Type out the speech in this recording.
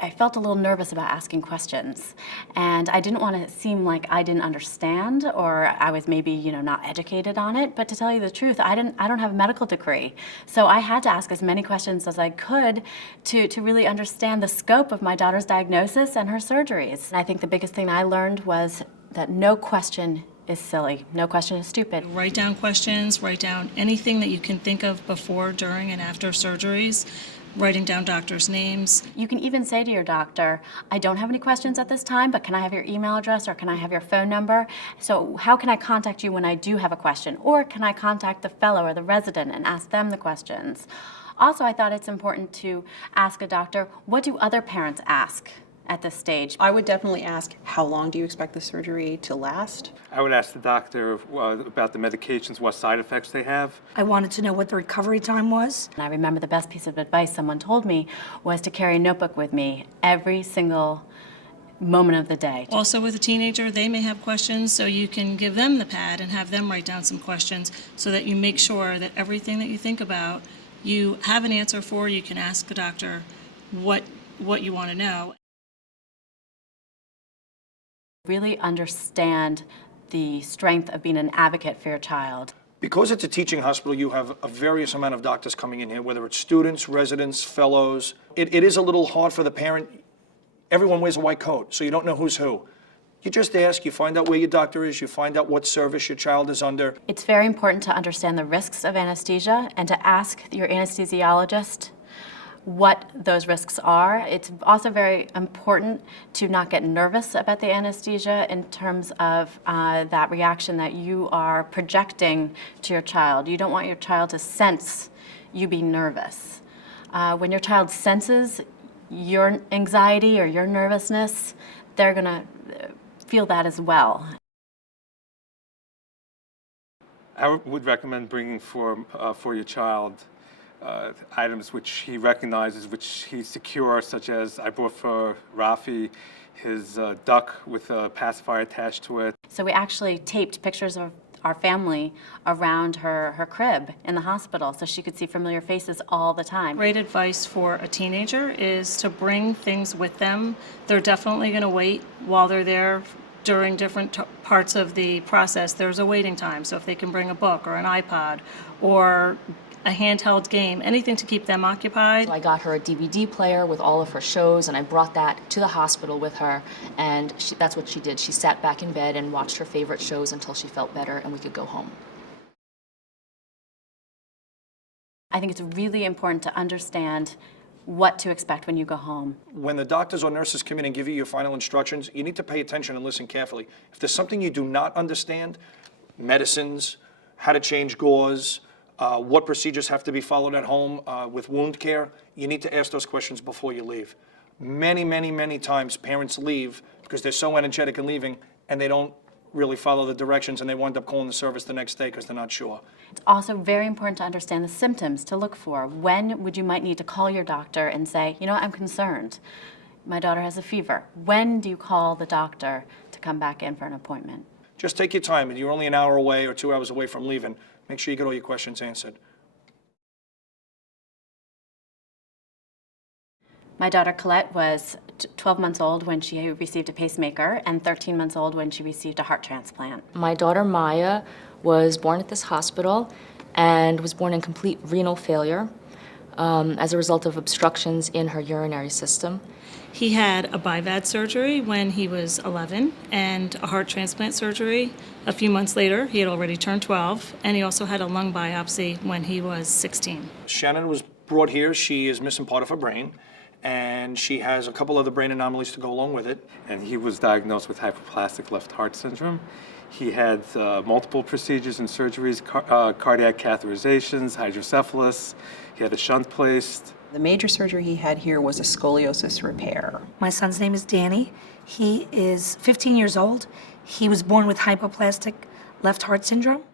I felt a little nervous about asking questions, and I didn't want to seem like I didn't understand or I was maybe, not educated on it. But to tell you the truth, I don't have a medical degree, so I had to ask as many questions as I could to really understand the scope of my daughter's diagnosis and her surgeries. And I think the biggest thing I learned was that no question is silly. No question is stupid. Write down questions, write down anything that you can think of before, during, and after surgeries. Writing down doctors' names. You can even say to your doctor, I don't have any questions at this time, but can I have your email address or can I have your phone number? So how can I contact you when I do have a question? Or can I contact the fellow or the resident and ask them the questions? Also, I thought it's important to ask a doctor, what do other parents ask at this stage? I would definitely ask, how long do you expect the surgery to last? I would ask the doctor about the medications, what side effects they have. I wanted to know what the recovery time was. And I remember the best piece of advice someone told me was to carry a notebook with me every single moment of the day. Also with a teenager, they may have questions, so you can give them the pad and have them write down some questions so that you make sure that everything that you think about, you have an answer for. You can ask the doctor what you want to know. Really understand the strength of being an advocate for your child. Because it's a teaching hospital, you have a various amount of doctors coming in here, whether it's students, residents, fellows. It is a little hard for the parent. Everyone wears a white coat, so you don't know who's who. You just ask, you find out where your doctor is, you find out what service your child is under. It's very important to understand the risks of anesthesia and to ask your anesthesiologist what those risks are. It's also very important to not get nervous about the anesthesia in terms of that reaction that you are projecting to your child. You don't want your child to sense you being nervous. When your child senses your anxiety or your nervousness, they're going to feel that as well. I would recommend bringing for your child items which he recognizes, which he's secure, such as I brought for Rafi his duck with a pacifier attached to it. So we actually taped pictures of our family around her crib in the hospital so she could see familiar faces all the time. Great advice for a teenager is to bring things with them. They're definitely going to wait while they're there. During different parts of the process, there's a waiting time. So if they can bring a book or an iPod or a handheld game, anything to keep them occupied. So I got her a DVD player with all of her shows, and I brought that to the hospital with her, and that's what she did. She sat back in bed and watched her favorite shows until she felt better and we could go home. I think it's really important to understand what to expect when you go home. When the doctors or nurses come in and give you your final instructions, you need to pay attention and listen carefully. If there's something you do not understand, medicines, how to change gauze, what procedures have to be followed at home with wound care, you need to ask those questions before you leave. Many, many, many times parents leave because they're so energetic in leaving and they don't really follow the directions and they wind up calling the service the next day because they're not sure. It's also very important to understand the symptoms to look for. When would you might need to call your doctor and say, I'm concerned. My daughter has a fever. When do you call the doctor to come back in for an appointment? Just take your time. You're only an hour away or 2 hours away from leaving. Make sure you get all your questions answered. My daughter Colette was 12 months old when she received a pacemaker and 13 months old when she received a heart transplant. My daughter Maya was born at this hospital and was born in complete renal failure as a result of obstructions in her urinary system. He had a BIVAD surgery when he was 11 and a heart transplant surgery a few months later. He had already turned 12, and he also had a lung biopsy when he was 16. Shannon was brought here. She is missing part of her brain, and she has a couple other brain anomalies to go along with it. And he was diagnosed with hypoplastic left heart syndrome. He had multiple procedures and surgeries, cardiac catheterizations, hydrocephalus. He had a shunt placed. The major surgery he had here was a scoliosis repair. My son's name is Danny. He is 15 years old. He was born with hypoplastic left heart syndrome.